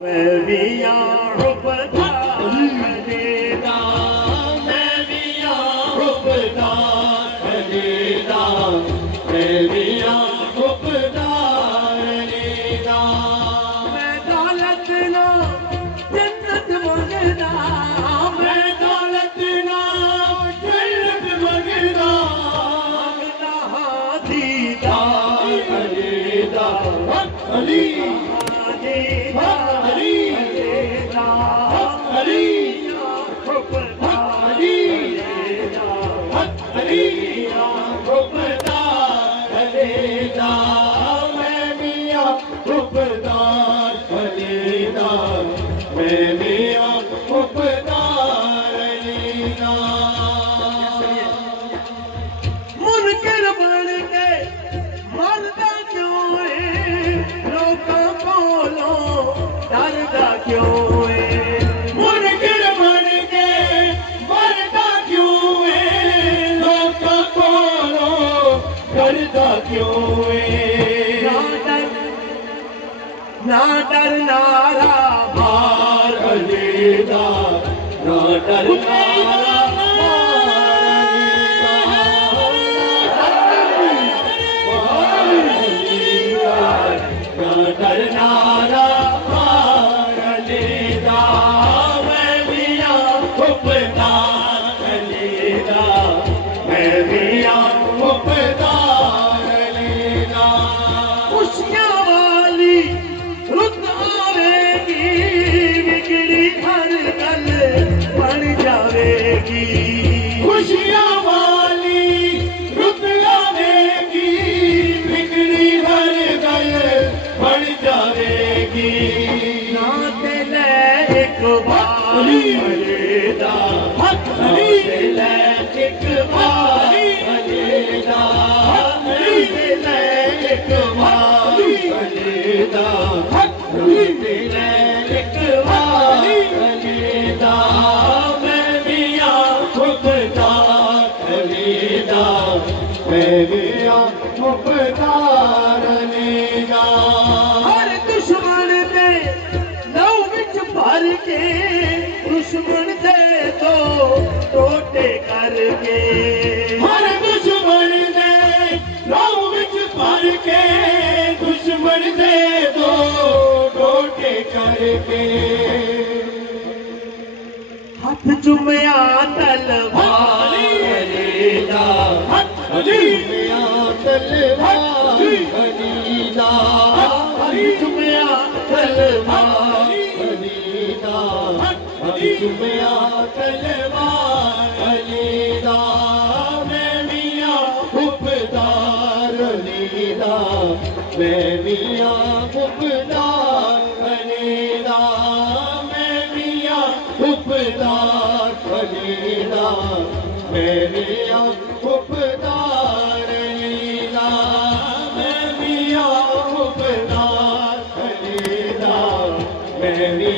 मैं भी रुपता खरीदा, मैं भी रुपता खरीदा, मैं भी रुपता खरीदा। मैं दौलत ना जन्नत मंगदा, मैं दौलत ना जन्नत मंगदा, मंगदा दीदा खरीदा अली मुनकर बन के मरदा क्यों है, लोकां कोलों डरदा क्यों है। मुनकर बन के मरदा क्यों है, लोकां कोलों डरदा क्यों है। ना डर नारा मार अलीदा, ना डर नारा नारा मार अलीदा, मैं भी रुपता खरीदा, मैं भी रुपता खरीदा। खुशियां वाली रुत आवेगी, बिगड़ी हर गल बन जावेगी। खुशियां वाली रुत आवेगी, बिगड़ी हर गल बन जावेगी। ना दिले एक बारी खरीदा, दिले एक बारी खरीदा, दिले एक बारी खरीदा, दिले एक बारी खरीदा। मैं भी रुपता खरीदा, मैं भी रुपता खरीदा। हर दुश्मन दे लहू विच भर के, दुश्मन दे तो टोटे करके। हर दुश्मन दे लहू विच भर के, दुश्मन दे दो टोटे करके। हाथ चुमया तलवार खरीदा, चुमया तलवार खरीदा, चुमया तलवार खरीदा, चुमया तलवार खरीदा। मैं भी रुपदार खरीदा, मैं भी रुपदार खरीदा, मैं भी रुपदार खरीदा, मैं भी रुपदार खरीदा, मैं भी रुपदार खरीदा, मैं भी